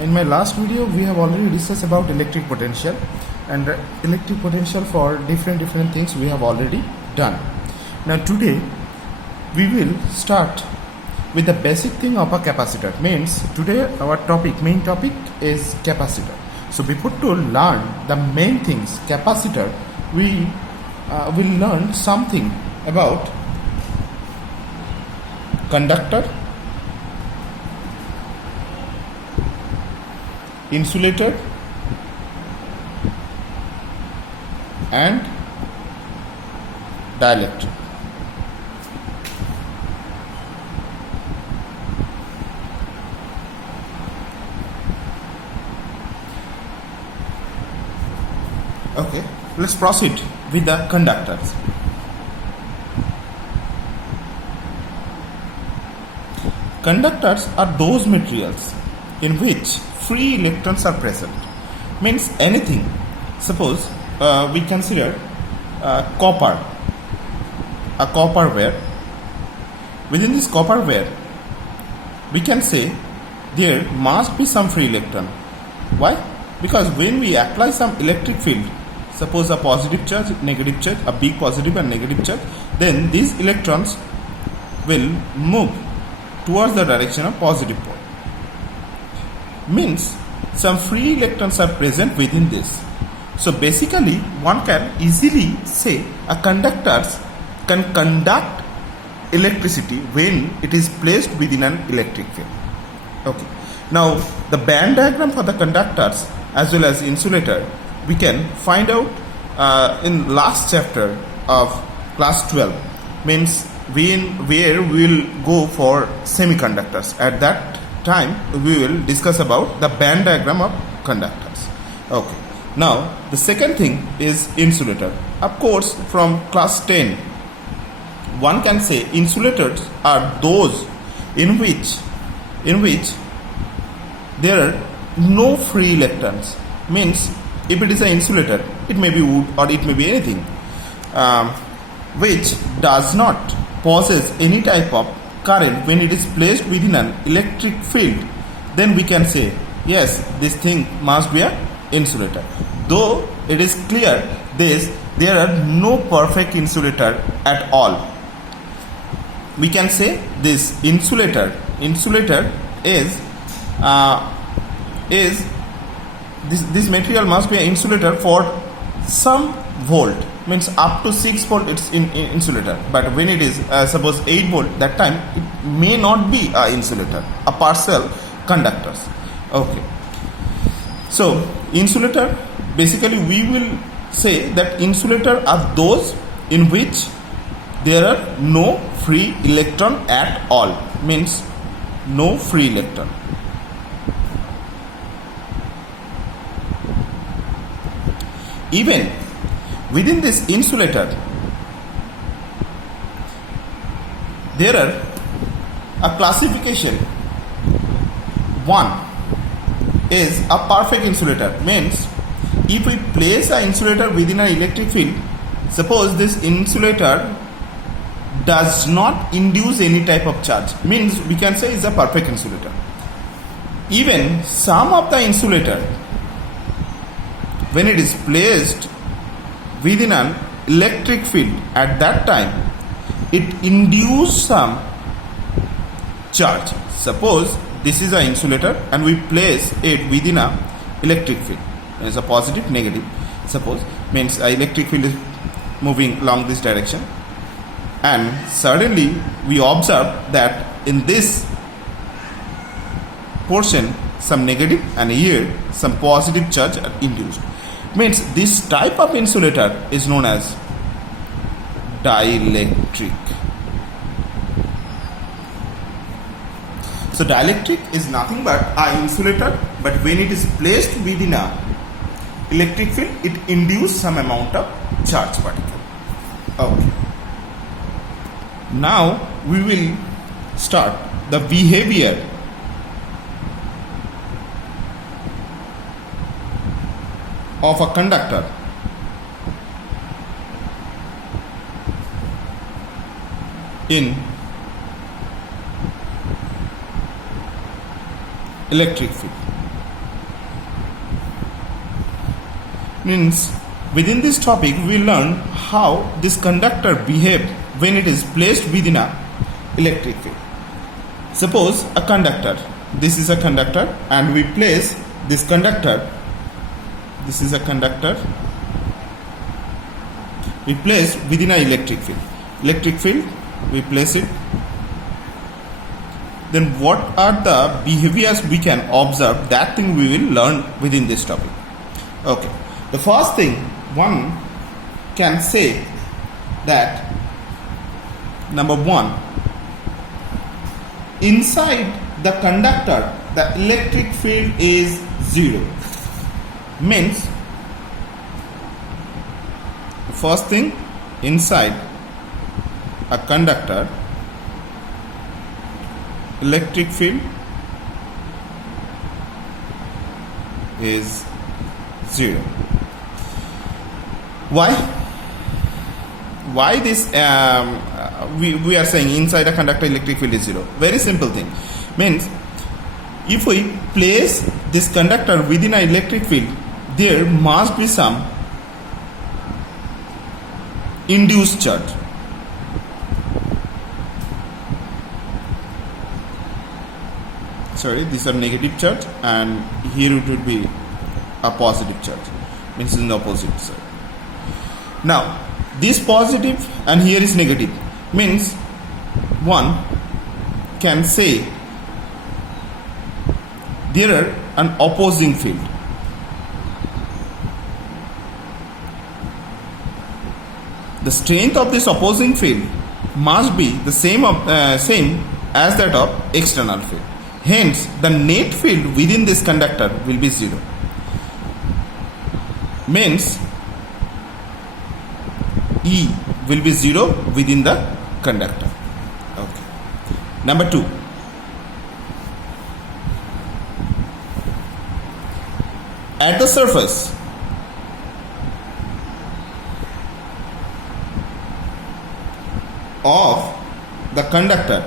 In my last video we have already discussed about electric potential, and electric potential for different things we have already done. Now today we will start with the basic thing of a capacitor. Means today our main topic is capacitor. So before to learn the main things capacitor, we will learn something about conductor, insulator and dielectric. Okay, let's proceed with the conductors. Conductors are those materials in which free electrons are present. Means anything. Suppose we consider copper, a copper wire. Within this copper wire, we can say there must be some free electron. Why? Because when we apply some electric field, suppose a positive charge, negative charge, a big positive and negative charge, then these electrons will move towards the direction of positive pole. Means some free electrons are present within this. So basically one can easily say a conductor can conduct electricity when it is placed within an electric field. Okay. Now the band diagram for the conductors as well as insulator we can find out in last chapter of class 12. Means where we will go for semiconductors. At that time we will discuss about the band diagram of conductors. Okay. Now the second thing is insulator. Of course from class 10 one can say insulators are those in which there are no free electrons. Means if it is an insulator, it may be wood or it may be anything which does not possess any type of current when it is placed within an electric field, then we can say yes, this thing must be an insulator. Though it is clear there are no perfect insulator at all. We can say this insulator is this material must be an insulator for some volt. Means up to 6 volt it's insulator, but when it is suppose 8 volt, that time it may not be a insulator, a partial conductors. Okay, so insulator, basically we will say that insulator are those in which there are no free electron at all. Means no free electron. Even within this insulator there are a classification. One is a perfect insulator. Means if we place an insulator within an electric field, suppose this insulator does not induce any type of charge, means we can say it's a perfect insulator. Even some of the insulator, when it is placed within an electric field, at that time it induces some charge. Suppose this is an insulator and we place it within an electric field. There is a positive, negative. Suppose means an electric field is moving along this direction, and suddenly we observe that in this portion some negative and here some positive charge are induced. Means this type of insulator is known as dielectric. So dielectric is nothing but an insulator, but when it is placed within a electric field, it induces some amount of charge particle. Okay. Now we will start the behavior of a conductor in electric field. Means within this topic we learn how this conductor behave when it is placed within a electric field. Suppose a conductor, this is a conductor, and we place this conductor, this is a conductor, we place within an electric field. Electric field, we place it. Then what are the behaviors we can observe? That thing we will learn within this topic. Okay. The first thing one can say that number one, inside the conductor the electric field is zero. Means first thing, inside a conductor electric field is zero. Why this we are saying inside a conductor electric field is zero? Very simple thing. Means if we place this conductor within an electric field, there must be some induced charge. Sorry, these are negative charge, and here it would be a positive charge. Means in the opposite side. Now this positive and here is negative. Means one can say there are an opposing field. The strength of this opposing field must be the same as that of external field. Hence, the net field within this conductor will be zero. Means E will be zero within the conductor. Okay. Number two. At the surface of the conductor,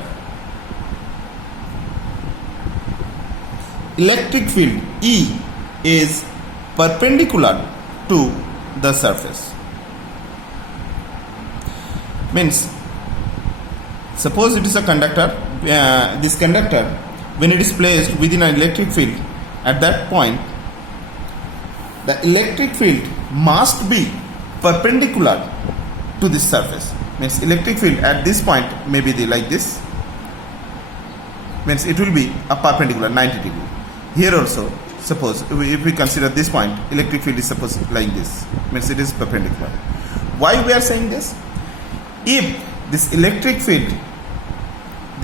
electric field E is perpendicular to the surface. Means suppose it is a conductor, this conductor when it is placed within an electric field, at that point the electric field must be perpendicular to this surface. Means electric field at this point may be like this. Means it will be a perpendicular 90 degree. Here also, suppose if we consider this point, electric field is supposed like this. Means it is perpendicular. Why we are saying this? If this electric field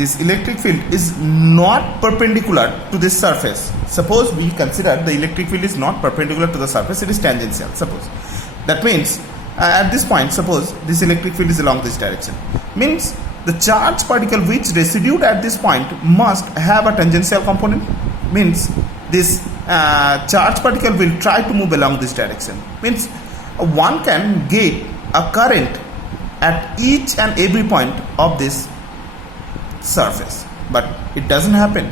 is not perpendicular to this surface, suppose we consider the electric field is not perpendicular to the surface, it is tangential, suppose. That means at this point, suppose this electric field is along this direction. Means the charged particle which residued at this point must have a tangential component. Means this charged particle will try to move along this direction. Means one can get a current at each and every point of this surface, but it doesn't happen.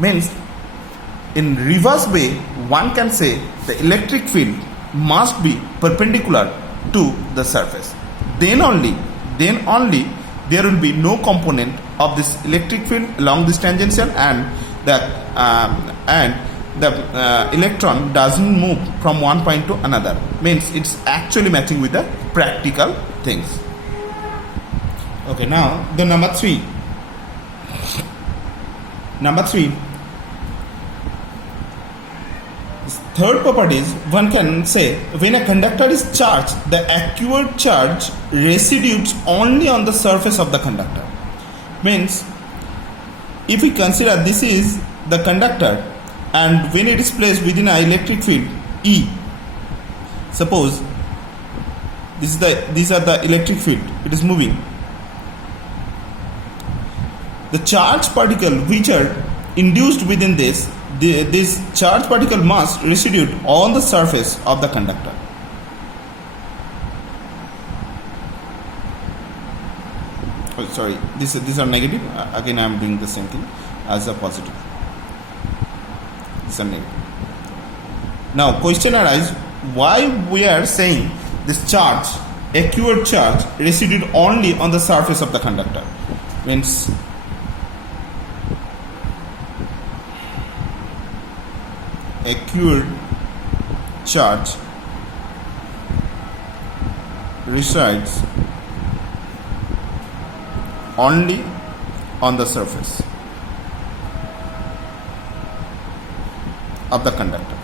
Means in reverse way, one can say the electric field must be perpendicular to the surface. Then only there will be no component of this electric field along this tangential, and the electron doesn't move from one point to another. Means it's actually matching with the practical things. Okay, now the number three. Third property is, one can say when a conductor is charged, the acute charge residues only on the surface of the conductor. Means if we consider this is the conductor, and when it is placed within an electric field E, suppose these are the electric field, it is moving. The charged particle which are induced within this charged particle must residue on the surface of the conductor. Oh, sorry, these are negative. Again I am doing the same thing as a positive. These are negative. Now question arises, why we are saying this charge, acute charge, resided only on the surface of the conductor? Means acute charge resides only on the surface of the conductor.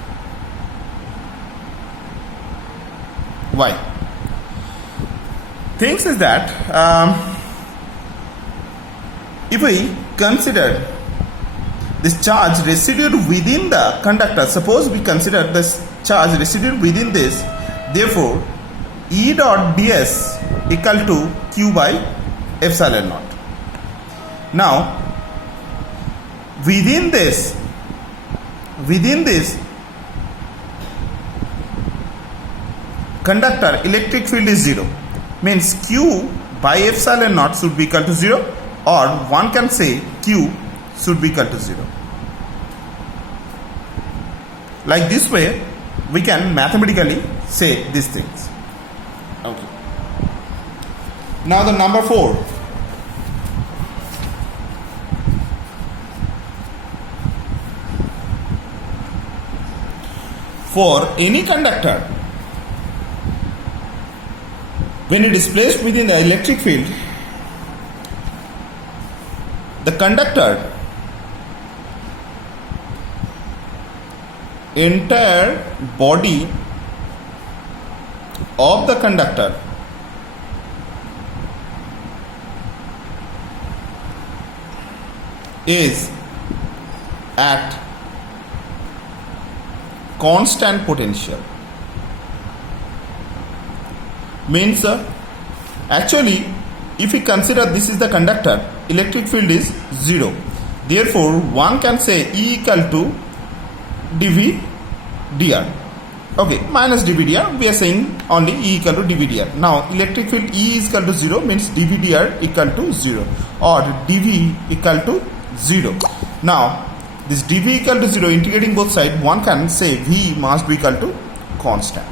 Why? Things is that if we consider this charge resided within the conductor, suppose we consider this charge resided within this, therefore E dot ds equal to q by epsilon naught. Now within this conductor, electric field is 0, means q by epsilon naught should be equal to 0, or one can say q should be equal to 0. Like this way we can mathematically say these things. Okay. Now the number 4. For any conductor, when it is placed within the electric field, the conductor entire body of the conductor is at constant potential. Means actually if we consider this is the conductor, electric field is 0, therefore one can say E equal to dV dr. Okay, minus dV dr, we are saying only E equal to dV dr. Now electric field E is equal to 0 means dV dr equal to 0, or dV equal to 0. Now this dV equal to 0, integrating both sides, one can say V must be equal to constant.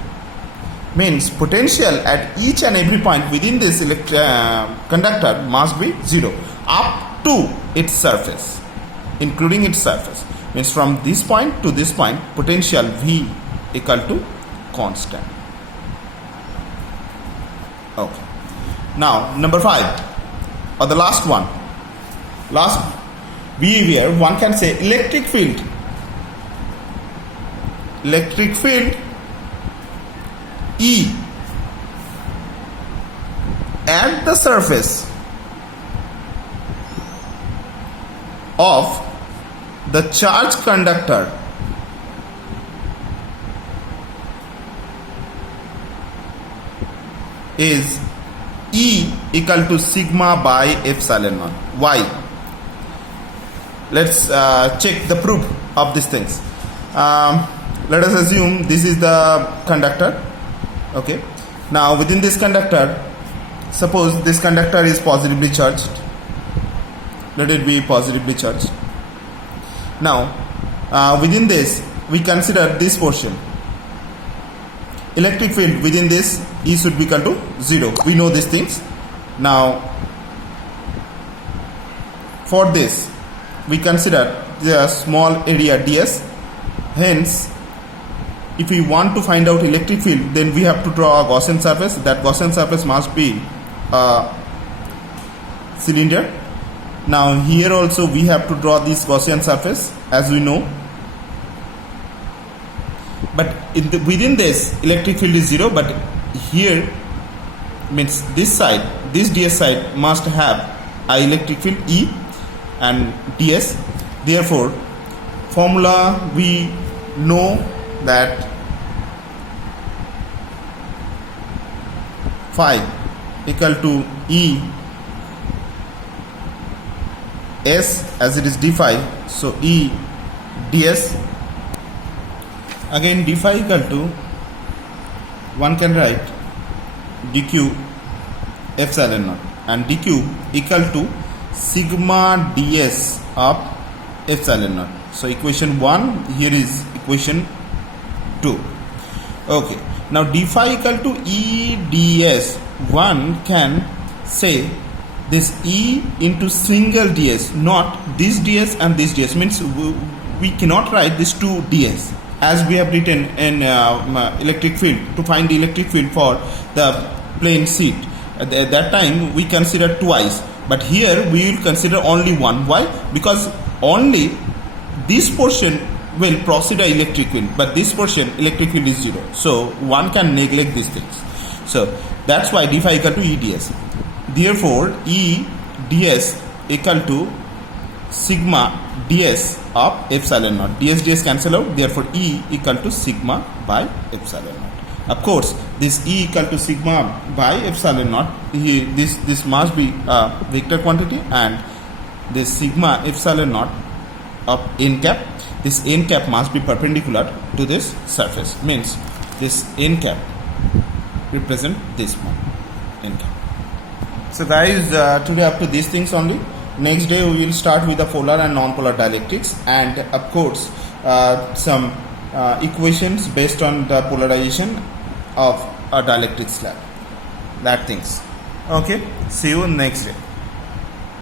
Means potential at each and every point within this conductor must be 0 up to its surface, including its surface. Means from this point to this point, potential V equal to constant. Okay. Now number 5, or the last one, last behavior, one can say electric field E at the surface of the charged conductor is E equal to sigma by epsilon naught. Why? Let's check the proof of these things. Let us assume this is the conductor. Okay. Now within this conductor, suppose this conductor is positively charged. Let it be positively charged. Now within this we consider this portion. Electric field within this E should be equal to 0. We know these things. Now for this we consider the small area ds. Hence if we want to find out electric field, then we have to draw a Gaussian surface. That Gaussian surface must be a cylinder. Now here also we have to draw this Gaussian surface, as we know. But within this electric field is 0, but here means this side, this ds side must have a electric field E and ds. Therefore formula we know that phi equal to E S, as it is d phi, so E ds. Again d phi equal to, one can write dq epsilon naught, and dq equal to sigma ds of epsilon naught. So equation 1, here is equation 2. Okay, now d phi equal to E ds. One can say this E into single ds, not this ds and this ds. Means we cannot write this two ds as we have written in electric field to find the electric field for the plane sheet. At that time we consider twice, but here we will consider only one. Why? Because only this portion will proceed a electric field, but this portion electric field is zero, so one can neglect these things. So that's why d phi equal to E ds. Therefore E ds equal to sigma ds of epsilon naught. Ds cancel out, therefore E equal to sigma by epsilon naught. Of course, this E equal to sigma by epsilon naught, this must be a vector quantity, and this sigma epsilon naught of n cap, this n cap must be perpendicular to this surface. Means this n cap represent this one, n cap. So guys, today up to these things only. Next day we will start with the polar and non-polar dielectrics, and of course some equations based on the polarization of a dielectric slab. That things. Okay, see you next day.